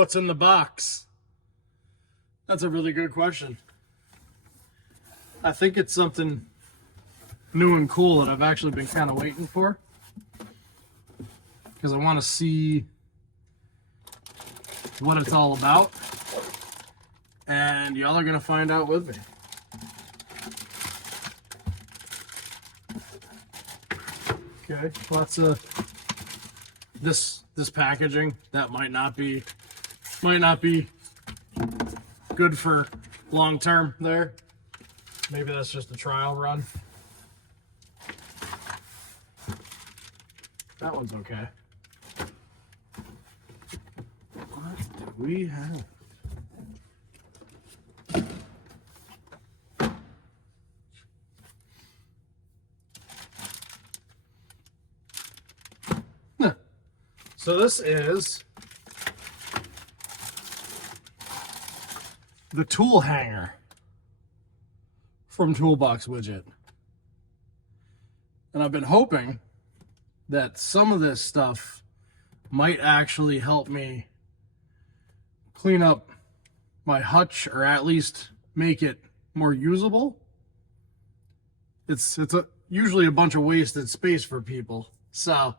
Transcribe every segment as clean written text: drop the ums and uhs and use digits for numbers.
What's in the box? That's a really good question. I think it's something new and cool that I've actually been kind of waiting for, because I want to see what it's all about, and y'all are gonna find out with me. Okay, lots of this packaging that might not be good for long term there. Maybe that's just a trial run. That one's okay. What do we have? So this is the tool hanger from Toolbox Widget. And I've been hoping that some of this stuff might actually help me clean up my hutch, or at least make it more usable. It's usually a bunch of wasted space for people, so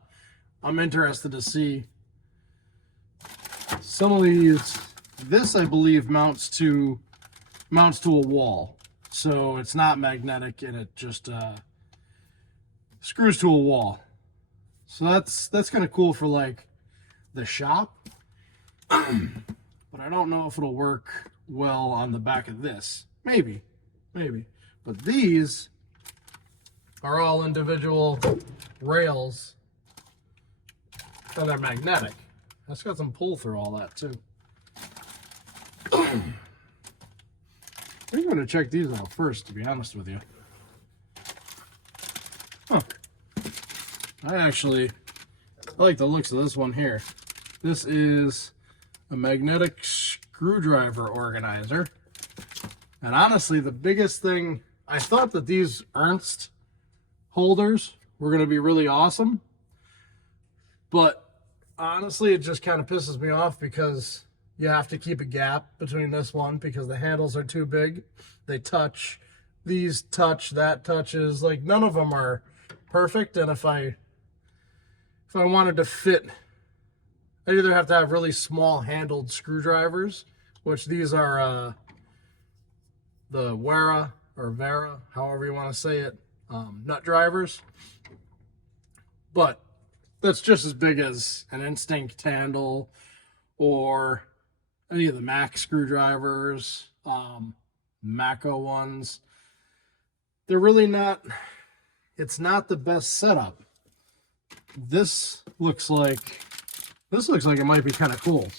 I'm interested to see some of these. This, I believe, mounts to a wall, so it's not magnetic, and it just screws to a wall. So that's kind of cool for like the shop, but I don't know if it'll work well on the back of this. Maybe, but these are all individual rails and they're magnetic. That's got some pull through all that too. I'm going to check these out first, to be honest with you. Huh. I like the looks of this one here. This is a magnetic screwdriver organizer. And honestly, the biggest thing, I thought that these Ernst holders were going to be really awesome. But honestly, it just kind of pisses me off because you have to keep a gap between this one because the handles are too big. They touch, these touch, that touches. Like, none of them are perfect. And if I wanted to fit, I either have to have really small handled screwdrivers, which these are the Wera or Vera, however you want to say it, nut drivers. But that's just as big as an Instinct handle or any of the Mac screwdrivers, Mako ones. They're really not, it's not the best setup. This looks like it might be kind of cool.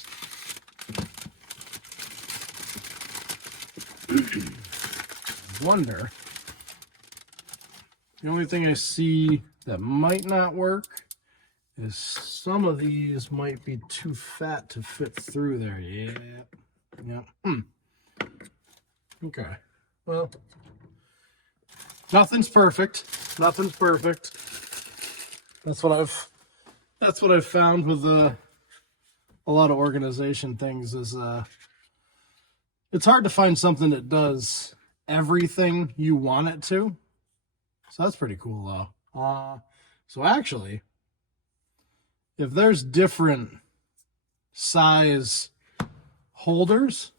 Wonder, the only thing I see that might not work is some of these might be too fat to fit through there. Yeah. Okay. Well, nothing's perfect. That's what I've found with a lot of organization things is it's hard to find something that does everything you want it to. So that's pretty cool though. So actually, if there's different size holders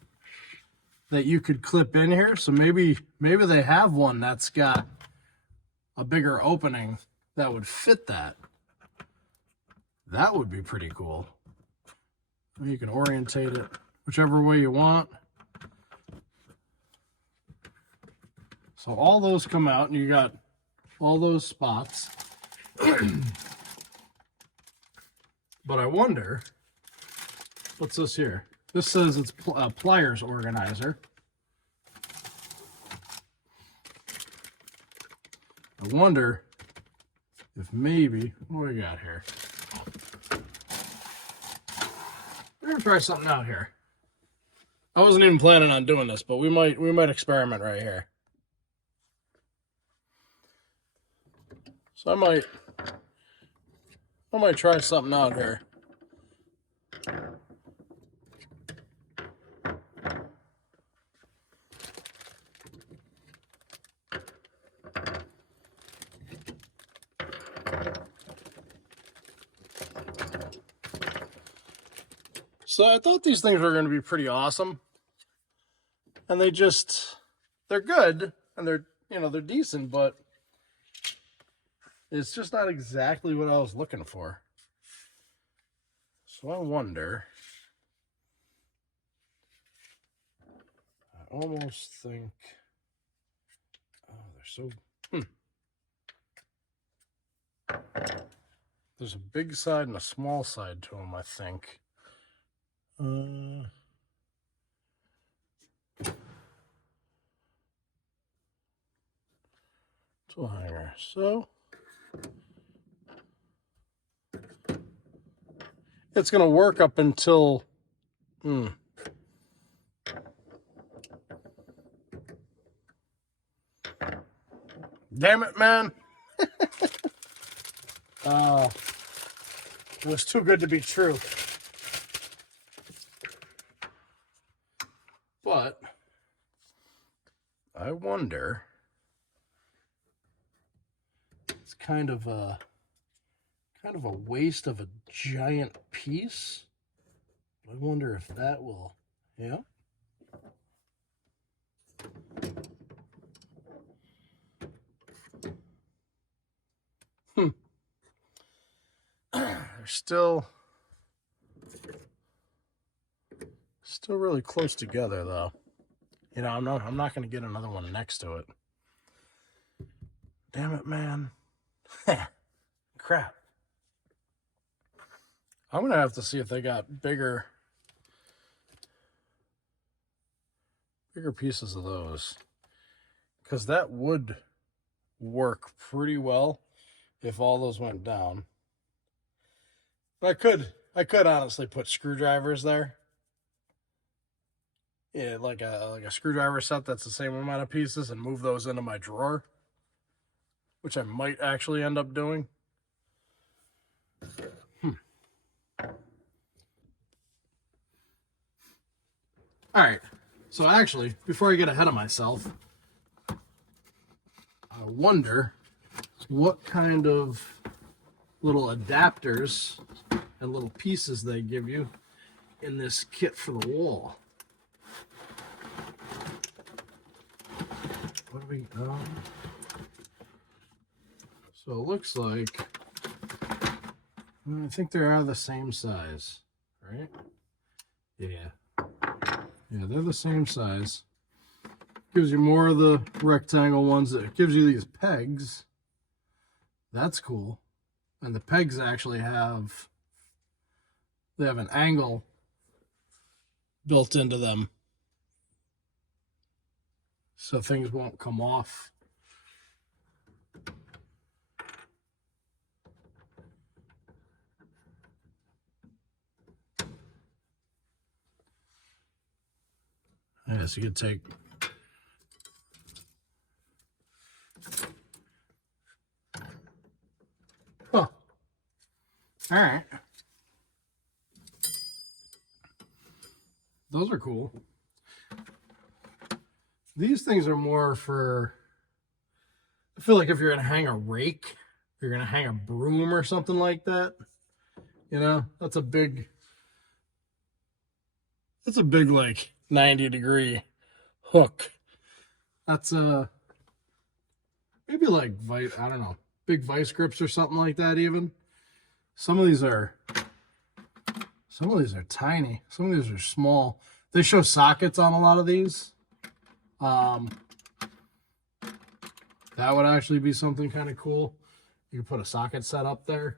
that you could clip in here, so maybe they have one that's got a bigger opening that would fit that. That would be pretty cool. You can orientate it whichever way you want. So all those come out and you got all those spots. But I wonder, what's this here? This says it's a pliers organizer. I wonder if maybe, what do we got here? We're gonna try something out here. I wasn't even planning on doing this, but we might experiment right here. So I might try something out here. So I thought these things were going to be pretty awesome. And they're good, and they're decent, but it's just not exactly what I was looking for. So I wonder, I almost think, oh, they're so, there's a big side and a small side to them, I think. Tool hanger. So it's going to work up until, damn it, man. It was too good to be true. But I wonder, it's kind of a waste of a giant piece. I wonder if that will, yeah. They're still really close together, though. You know, I'm not going to get another one next to it. Damn it, man. Crap. I'm going to have to see if they got bigger pieces of those, because that would work pretty well if all those went down. I could honestly put screwdrivers there. Yeah, like a screwdriver set that's the same amount of pieces, and move those into my drawer, which I might actually end up doing. All right, so actually, before I get ahead of myself, I wonder what kind of little adapters and little pieces they give you in this kit for the wall. What do we got? So it looks like, I think they are the same size, right? Yeah, they're the same size. Gives you more of the rectangle ones. It gives you these pegs. That's cool. And the pegs actually have an angle built into them, so things won't come off. I guess you could take, oh, all right. Those are cool. These things are more for, I feel like if you're gonna hang a rake, you're gonna hang a broom or something like that, you know, that's a big like 90-degree hook. That's maybe like I don't know, big vice grips or something like that. Even some of these are tiny. Some of these are small. They show sockets on a lot of these. That would actually be something kind of cool. You could put a socket set up there.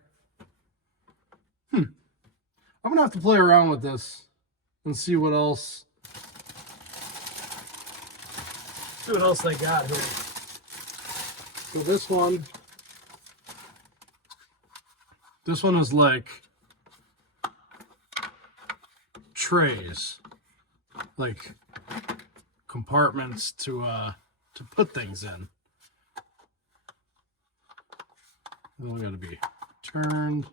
I'm gonna have to play around with this and see what else they got here. So this one is like trays, like compartments to put things in. They're gonna be turned.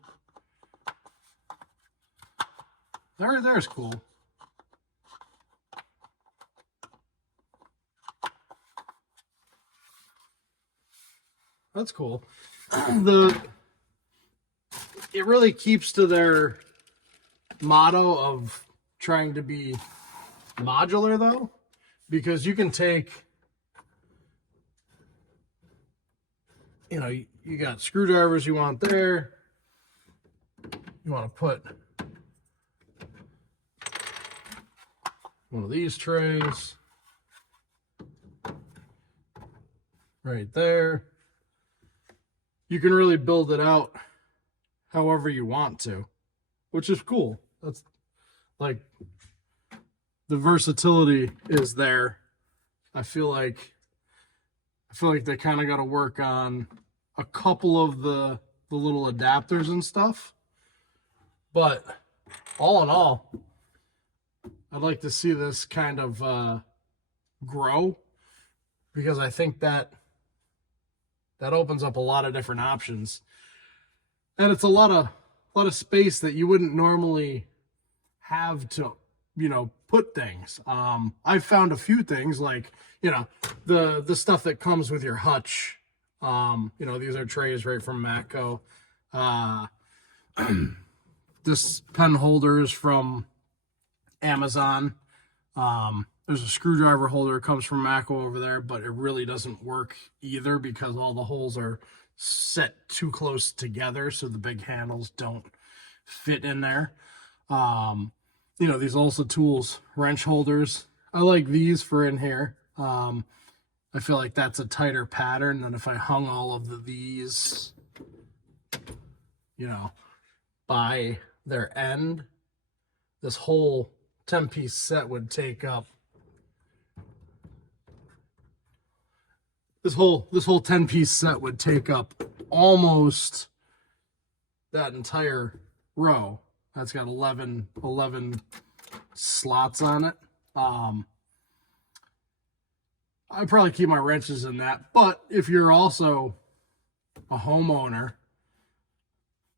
There's cool. That's cool. It really keeps to their motto of trying to be modular though, because you can take, you know, you got screwdrivers you want there. You want to put one of these trays right there. You can really build it out however you want to, which is cool. That's like, the versatility is there. I feel like they kind of got to work on a couple of the little adapters and stuff. But all in all, I'd like to see this kind of grow, because I think that opens up a lot of different options. And it's a lot of space that you wouldn't normally have to, you know, put things. I've found a few things like, you know, the stuff that comes with your hutch. You know, these are trays right from Matco. This pen holder is from Amazon. There's a screwdriver holder that comes from Matco over there, but it really doesn't work either because all the holes are set too close together, so the big handles don't fit in there. You know, these also tools, wrench holders. I like these for in here. I feel like that's a tighter pattern than if I hung all of these, you know, by their end. This whole 10-piece set would take up, this whole 10-piece set would take up almost that entire row. That's got 11 slots on it. I'd probably keep my wrenches in that. But if you're also a homeowner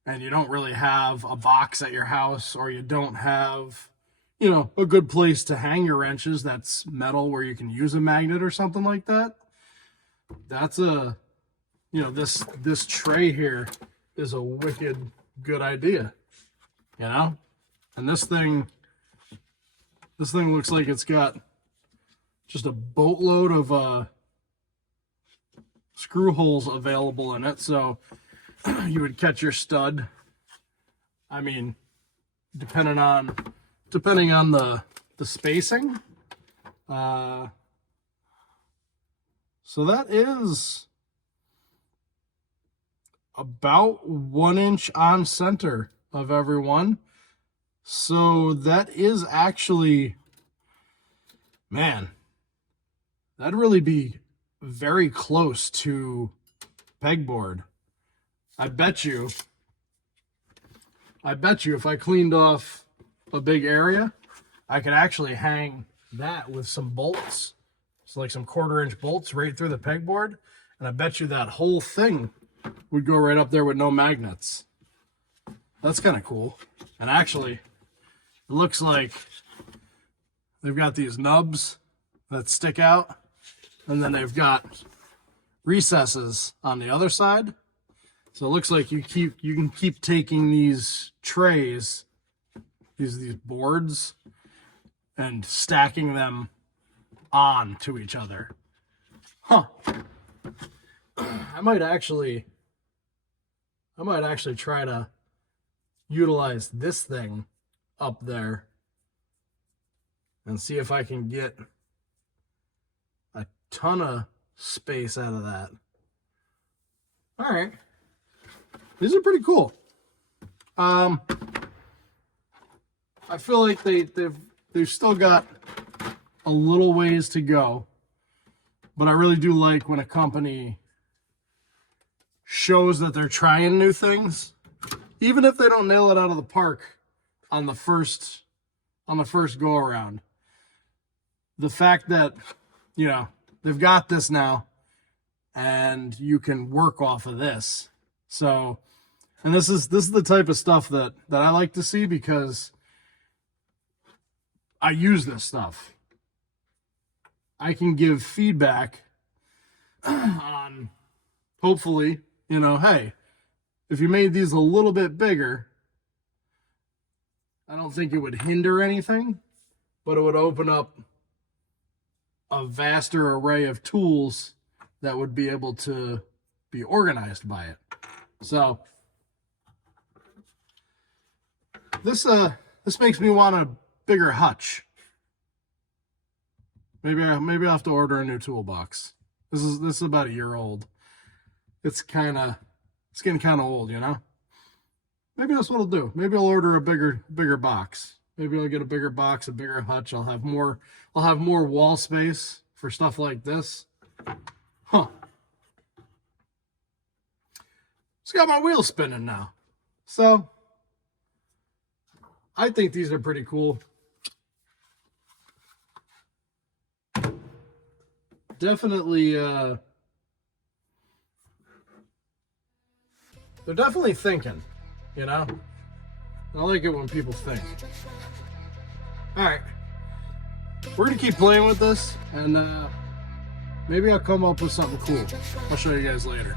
and you don't really have a box at your house, or you don't have, you know, a good place to hang your wrenches that's metal where you can use a magnet or something like that, that's a, you know, this tray here is a wicked good idea, you know? And this thing looks like it's got just a boatload of screw holes available in it, so you would catch your stud. I mean, depending on the spacing. So that is about 1 inch on center of everyone. So that is actually, man, that'd really be very close to pegboard. I bet you if I cleaned off a big area, I could actually hang that with some bolts. So like some 1/4 inch bolts right through the pegboard. And I bet you that whole thing would go right up there with no magnets. That's kind of cool. And actually, it looks like they've got these nubs that stick out, and then they've got recesses on the other side. So it looks like you can keep taking these trays, these boards, and stacking them on to each other. Huh. I might actually try to utilize this thing up there and see if I can get a ton of space out of that. All right. These are pretty cool. I feel like they've still got a little ways to go, but I really do like when a company shows that they're trying new things, even if they don't nail it out of the park on the first go around. The fact that, you know, they've got this now and you can work off of this. So, and this is the type of stuff that I like to see, because I use this stuff. I can give feedback on, hopefully, you know, hey, if you made these a little bit bigger, I don't think it would hinder anything, but it would open up a vaster array of tools that would be able to be organized by it. So this makes me want a bigger hutch. Maybe I'll have to order a new toolbox. This is about a year old. It's getting kind of old, you know. Maybe that's what I'll do. Maybe I'll order a bigger box. Maybe I'll get a bigger box, a bigger hutch. I'll have more wall space for stuff like this. Huh. It's got my wheels spinning now. So I think these are pretty cool. Definitely they're definitely thinking, you know? I like it when people think. All right. We're gonna keep playing with this, and maybe I'll come up with something cool. I'll show you guys later.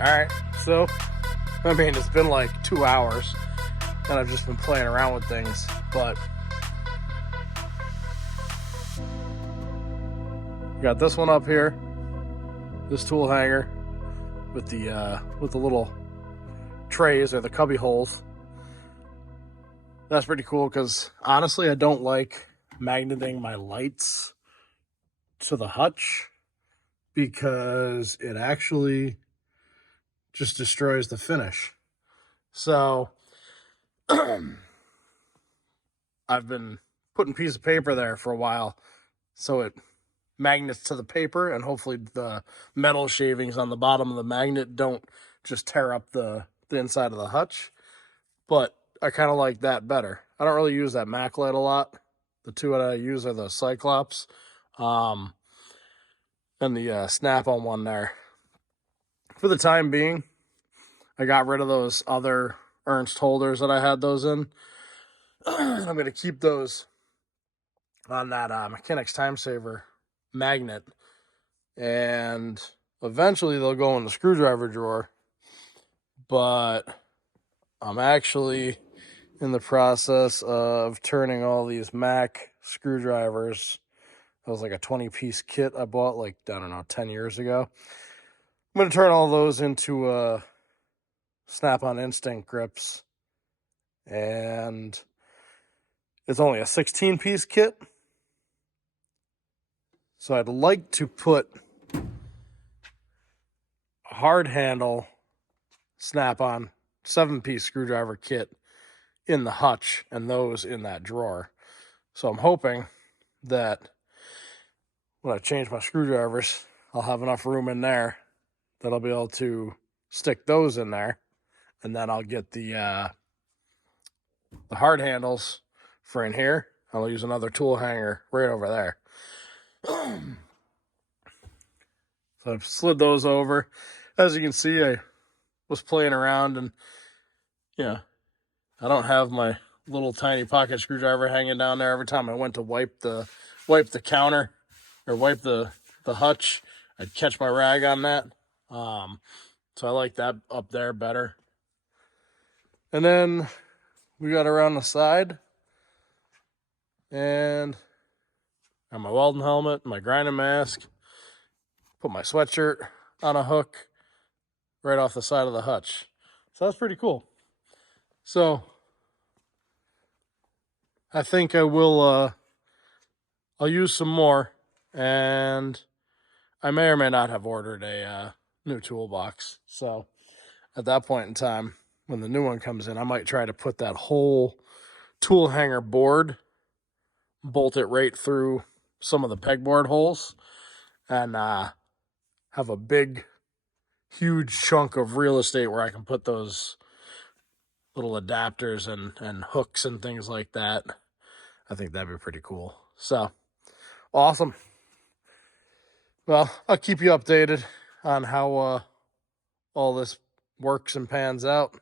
All right, so, I mean, it's been like 2 hours, and I've just been playing around with things, but got this one up here, this tool hanger with the little trays or the cubby holes. That's pretty cool because honestly, I don't like magneting my lights to the hutch because it actually just destroys the finish. So I've been putting a piece of paper there for a while so it magnets to the paper, and hopefully the metal shavings on the bottom of the magnet don't just tear up the inside of the hutch. But I kind of like that better. I don't really use that Mac light a lot. The two that I use are the Cyclops and the snap-on one there. For the time being, I got rid of those other Ernst holders that I had those in. I'm going to keep those on that Mechanics Time Saver magnet. And eventually they'll go in the screwdriver drawer. But I'm actually in the process of turning all these Mac screwdrivers. That was like a 20-piece kit I bought like, I don't know, 10 years ago. I'm going to turn all those into Snap-on Instinct grips. And it's only a 16-piece kit. So I'd like to put a hard handle Snap-on 7-piece screwdriver kit in the hutch and those in that drawer. So I'm hoping that when I change my screwdrivers, I'll have enough room in there that I'll be able to stick those in there. And then I'll get the hard handles for in here. I'll use another tool hanger right over there. So I've slid those over. As you can see, I was playing around, and yeah, I don't have my little tiny pocket screwdriver hanging down there. Every time I went to wipe the counter or wipe the hutch, I'd catch my rag on that. So I like that up there better. And then we got around the side, and got my welding helmet, my grinding mask, put my sweatshirt on a hook right off the side of the hutch. So that's pretty cool. So I think I will, I'll use some more, and I may or may not have ordered a new toolbox. So at that point in time, when the new one comes in, I might try to put that whole tool hanger board, bolt it right through some of the pegboard holes, and have a big, huge chunk of real estate where I can put those little adapters and hooks and things like that. I think that'd be pretty cool. So awesome. Well, I'll keep you updated on how all this works and pans out.